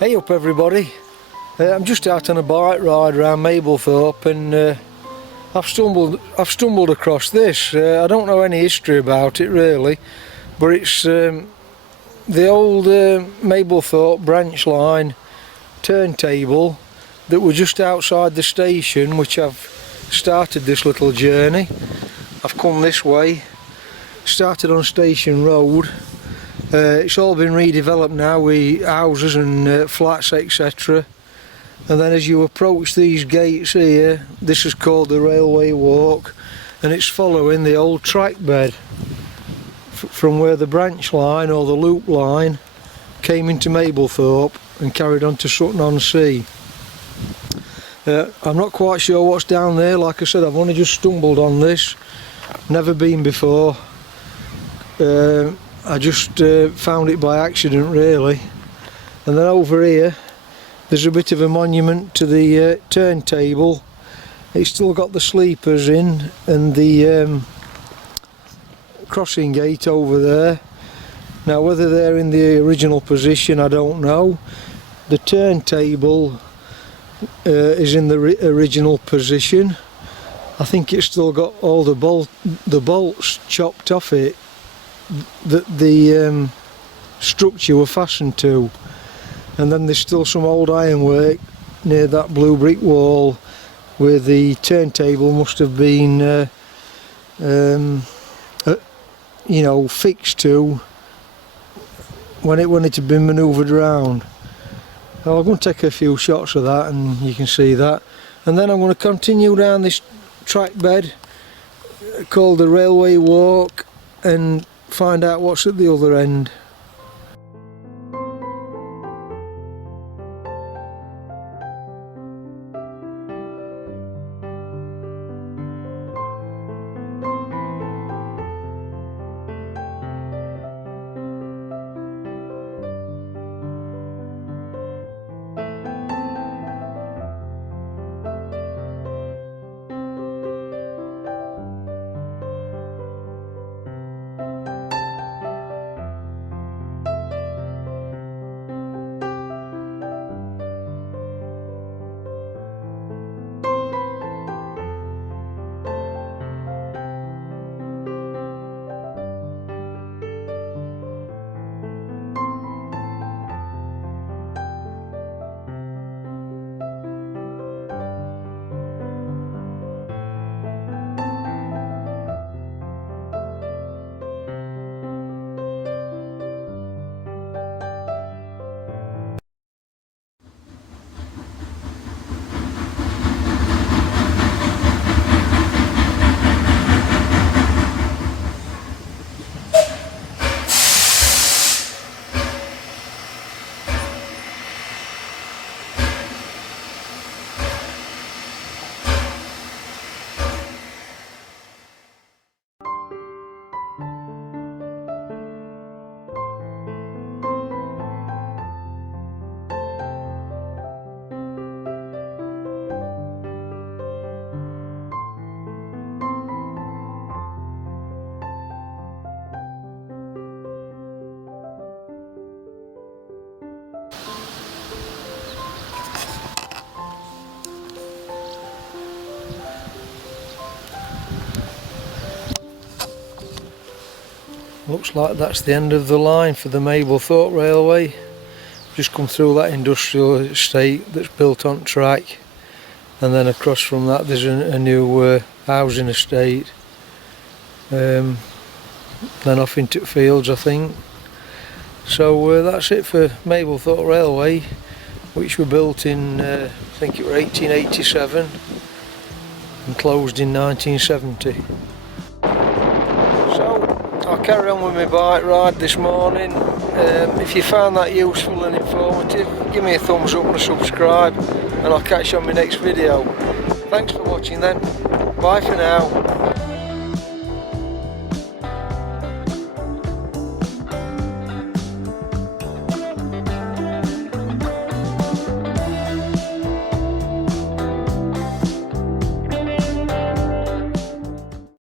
Hey up everybody, I'm just out on a bike ride around Mablethorpe and I've stumbled across this. I don't know any history about it really, but it's the old Mablethorpe branch line turntable that were just outside the station, which I've started this little journey. I've come this way, started on Station Road. It's all been redeveloped now with houses and flats, etc. And then as you approach these gates here, this is called the Railway Walk, and it's following the old track bed from where the branch line or the loop line came into Mablethorpe and carried on to Sutton-on-Sea. I'm not quite sure what's down there. Like I said, I've only just stumbled on this, never been before. I just found it by accident really. And then over here there's a bit of a monument to the turntable. It's still got the sleepers in and the crossing gate over there. Now whether they're in the original position I don't know. The turntable is in the original position. I think it's still got all the bolts chopped off it that the structure were fastened to, and then there's still some old ironwork near that blue brick wall where the turntable must have been you know, fixed to when it had been manoeuvred around. Well, I'm going to take a few shots of that and you can see that, and then I'm going to continue down this track bed called the Railway Walk and find out what's at the other end. Looks like that's the end of the line for the Mablethorpe Railway. Just come through that industrial estate that's built on track, and then across from that there's a new housing estate. Then off into fields I think. So that's it for Mablethorpe Railway, which were built in I think it were 1887 and closed in 1970. I'll carry on with my bike ride this morning. If you found that useful and informative, give me a thumbs up and a subscribe, and I'll catch you on my next video. Thanks for watching then. Bye for now.